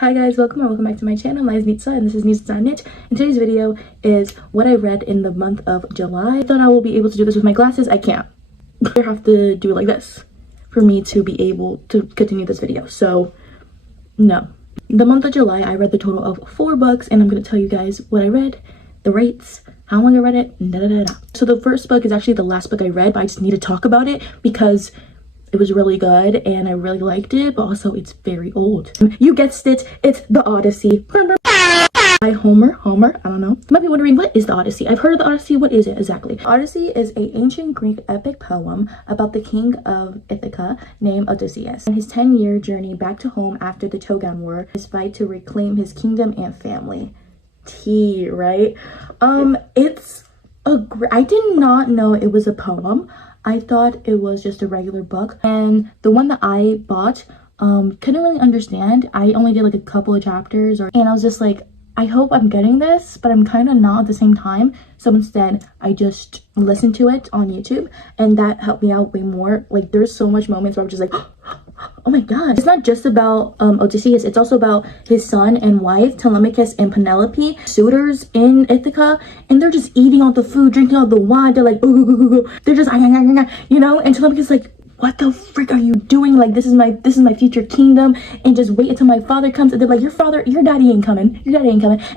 Hi guys, welcome back to my channel. My name is Nitsa and this is Nitsa on Knit. And today's video is what I read in the month of July. I thought I will be able to do this with my glasses. I can't. I have to do it like this for me to be able to continue this video. So, no. The month of July, I read the total of 4 books and I'm going to tell you guys what I read, the rates, how long I read it, So the first book is actually the last book I read, but I just need to talk about it because it was really good and I really liked it, but also it's very old. You guessed it, it's the Odyssey by Homer, I don't know. You might be wondering, what is the Odyssey? I've heard of the Odyssey, what is it exactly? Odyssey is an ancient Greek epic poem about the king of Ithaca named Odysseus and his 10-year journey back to home after the Trojan War, his fight to reclaim his kingdom and family. Tea, right? I did not know it was a poem. I thought it was just a regular book, and the one that I bought couldn't really understand. I only did like a couple of chapters and I was just like, I hope I'm getting this, but I'm kind of not at the same time. So instead I just listened to it on YouTube and that helped me out way more. Like there's so much moments where I'm just like, oh my god. It's not just about Odysseus, it's also about his son and wife Telemachus and Penelope, suitors in Ithaca, and they're just eating all the food, drinking all the wine. They're like, ooh. They're just, you know, and Telemachus is like, what the frick are you doing? Like, this is my future kingdom, and just wait until my father comes. And they're like, your daddy ain't coming,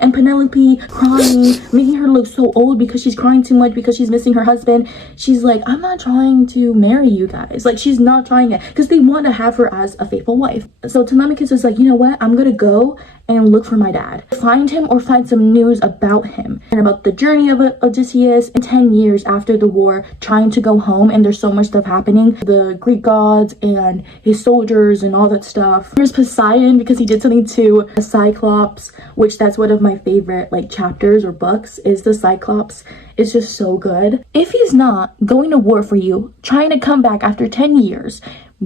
and Penelope crying, making her look so old because she's crying too much because she's missing her husband. She's like, I'm not trying to marry you guys. Like, she's not trying it because they want to have her as a faithful wife. So Telemachus is like, you know what, I'm gonna go and look for my dad, find him or find some news about him and about the journey of Odysseus in 10 years after the war, trying to go home. And there's so much stuff happening, the Greek gods and his soldiers and all that stuff. There's Poseidon because he did something to a Cyclops, which that's one of my favorite like chapters or books, is the Cyclops. It's just so good. If he's not going to war for you, trying to come back after 10 years,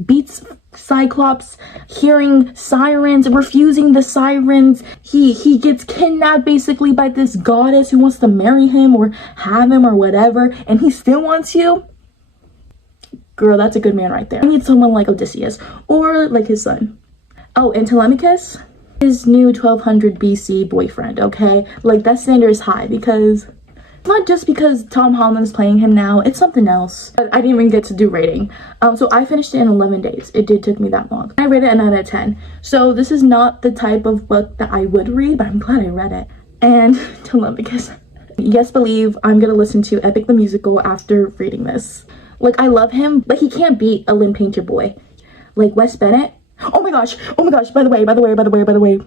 beats Cyclops, hearing sirens, refusing the sirens, he gets kidnapped basically by this goddess who wants to marry him or have him or whatever, and he still wants you. Girl, that's a good man right there. I need someone like Odysseus or like his son. Oh, and Telemachus, his new 1200 BC boyfriend, okay? Like, that standard is high because not just because Tom Holland's playing him now, it's something else. I didn't even get to do rating. So I finished it in 11 days. It did take me that long. I rated it a 9 out of 10. So this is not the type of book that I would read, but I'm glad I read it. And Telemachus, yes, believe I'm gonna listen to Epic the Musical after reading this. Like, I love him, but he can't beat a Lynn Painter boy. Like Wes Bennett. Oh my gosh, by the way,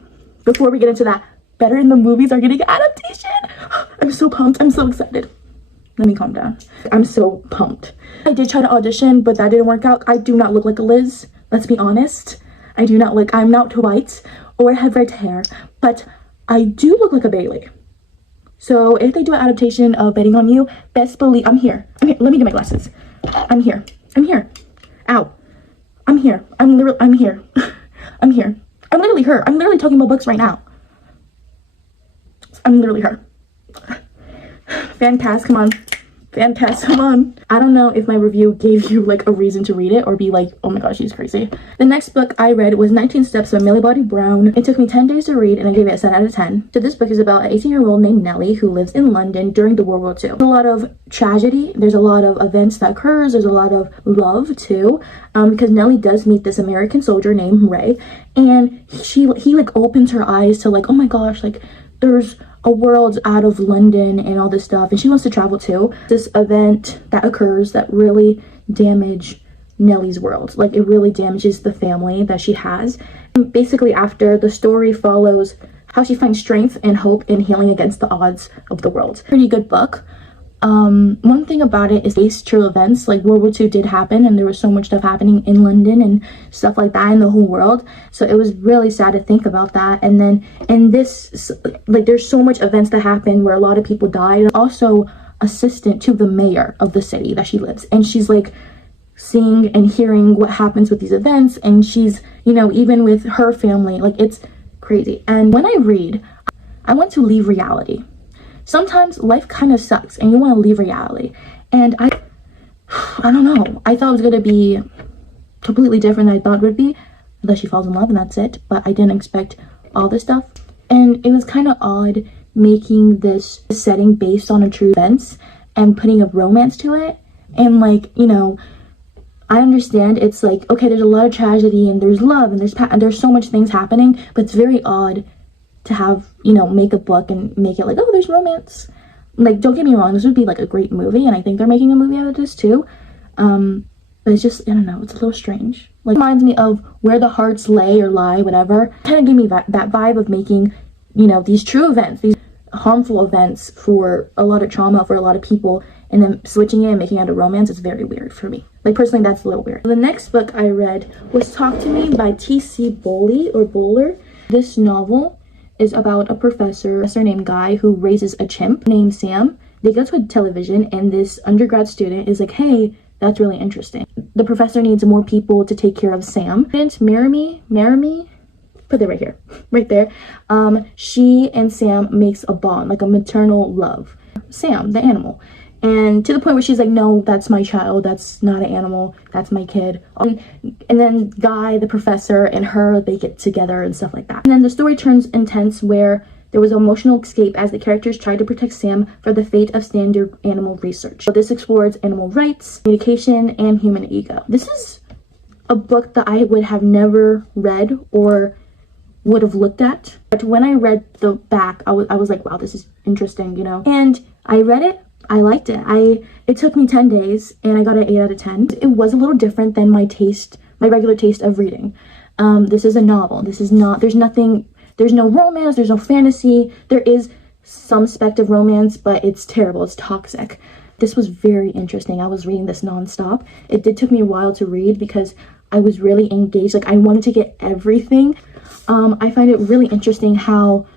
before we get into that, Better in the Movies are getting an adaptation. I'm so pumped, I'm so excited. Let me calm down. I'm so pumped. I did try to audition, but that didn't work out. I do not look like a Liz, let's be honest. I do not look, I'm not white or have red hair, but I do look like a Bailey. So if they do an adaptation of Betting on You, best believe I'm here. Let me get my glasses. I'm here. Ow. I'm here. I'm here. I'm literally her. I'm literally talking about books right now. I'm literally her. Fan cast, come on. I don't know if my review gave you like a reason to read it or be like, oh my gosh, she's crazy. The next book I read was 19 Steps by Millie Bobby Brown. It took me 10 days to read and I gave it a 7 out of 10. So this book is about an 18-year-old named Nellie who lives in London during the World War II. There's a lot of tragedy, there's a lot of events that occurs, there's a lot of love too, because Nellie does meet this American soldier named Ray, and he like opens her eyes to like, oh my gosh, like there's a world out of London and all this stuff, and she wants to travel too. This event that occurs that really damage Nellie's world, like it really damages the family that she has. And basically after, the story follows how she finds strength and hope in healing against the odds of the world. Pretty good book. One thing about it is based true events, like World War II did happen and there was so much stuff happening in London and stuff like that in the whole world, so it was really sad to think about that. And then in this, like there's so much events that happen where a lot of people died. Also assistant to the mayor of the city that she lives, and she's like seeing and hearing what happens with these events, and she's, you know, even with her family, like it's crazy. And when I read, I want to leave reality. Sometimes life kind of sucks and you want to leave reality, and I don't know, I thought it was going to be completely different than I thought it would be, unless she falls in love and that's it. But I didn't expect all this stuff. And it was kind of odd making this setting based on a true events and putting a romance to it. And like, you know, I understand it's like, okay, there's a lot of tragedy and there's love and there's so much things happening, but it's very odd to have, you know, make a book and make it like, oh, there's romance. Like, don't get me wrong, this would be like a great movie, and I think they're making a movie out of this too. But it's just, I don't know, it's a little strange. Like, it reminds me of Where the Hearts Lay or Lie, whatever. Kind of gave me that vibe of making, you know, these true events, these harmful events for a lot of trauma for a lot of people, and then switching it and making it out a romance is very weird for me. Like, personally, that's a little weird. The next book I read was Talk to Me by T.C. Bowler. This novel is about a professor named Guy who raises a chimp named Sam. They go to a television, and this undergrad student is like, hey, that's really interesting. The professor needs more people to take care of Sam. Maramy, put that right here, right there. She and Sam makes a bond, like a maternal love. Sam, the animal. And to the point where she's like, no, that's my child. That's not an animal. That's my kid. And then Guy, the professor, and her, they get together and stuff like that. And then the story turns intense where there was an emotional escape as the characters tried to protect Sam from the fate of standard animal research. So this explores animal rights, communication, and human ego. This is a book that I would have never read or would have looked at. But when I read the back, I was like, wow, this is interesting, you know? And I read it. I liked it. It took me 10 days and I got an 8 out of 10. It was a little different than my regular taste of reading. This is a novel. This is not, there's no romance, there's no fantasy. There is some speck of romance, but it's terrible. It's toxic. This was very interesting. I was reading this nonstop. It took me a while to read because I was really engaged. Like, I wanted to get everything. I find it really interesting how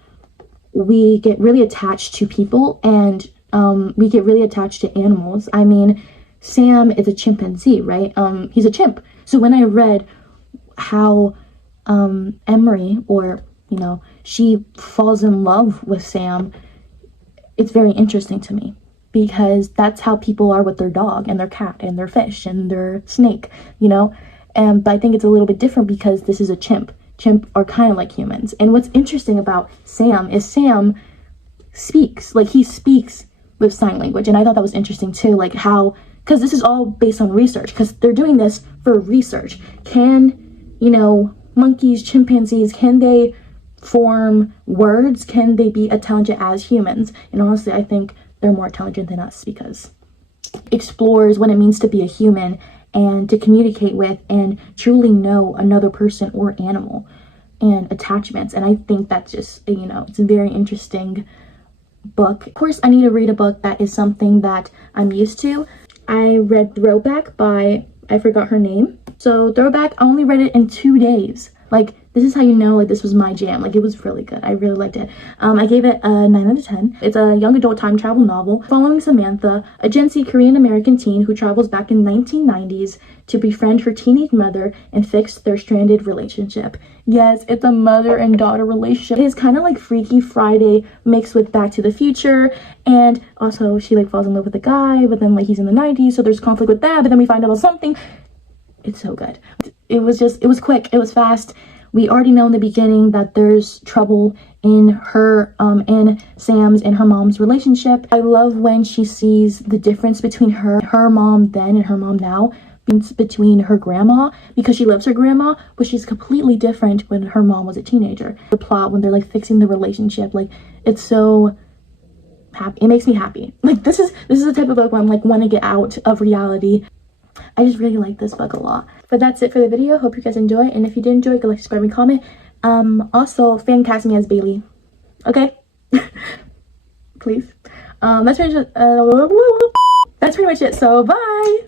we get really attached to people and we get really attached to animals. I mean, Sam is a chimpanzee, right? He's a chimp. So when I read how Emery, or, you know, she falls in love with Sam, it's very interesting to me because that's how people are with their dog and their cat and their fish and their snake, you know? But I think it's a little bit different because this is a chimp. Chimp are kind of like humans. And what's interesting about Sam is Sam speaks. Like, he speaks with sign language, and I thought that was interesting too, like how, because this is all based on research, because they're doing this for research. Can, you know, monkeys, chimpanzees, can they form words? Can they be intelligent as humans? And honestly, I think they're more intelligent than us because it explores what it means to be a human and to communicate with and truly know another person or animal and attachments. And I think that's just, you know, it's a very interesting book. Of course, I need to read a book that is something that I'm used to. I read Throwback by, I forgot her name. So Throwback, I only read it in 2 days. Like, this is how you know, like, this was my jam. Like, it was really good. I really liked it. I gave it a 9 out of 10. It's a young adult time travel novel following Samantha, a Gen Z Korean-American teen who travels back in 1990s to befriend her teenage mother and fix their stranded relationship. Yes, it's a mother and daughter relationship. It is kind of like Freaky Friday mixed with Back to the Future, and also she like falls in love with a guy, but then like he's in the 90s, so there's conflict with that, but then we find out about something. It's so good. It was quick, it was fast. We already know in the beginning that there's trouble in her, in Sam's and her mom's relationship. I love when she sees the difference between her mom then and her mom now, between her grandma, because she loves her grandma, but she's completely different when her mom was a teenager. The plot, when they're like fixing the relationship, like, it's so happy. It makes me happy. Like, this is the type of book where I'm like, want to get out of reality. I just really like this book a lot. But that's it for the video. Hope you guys enjoy, and if you did enjoy, go like, subscribe, and comment. Also, fan cast me as Bailey, okay? Please. That's pretty much it, so bye.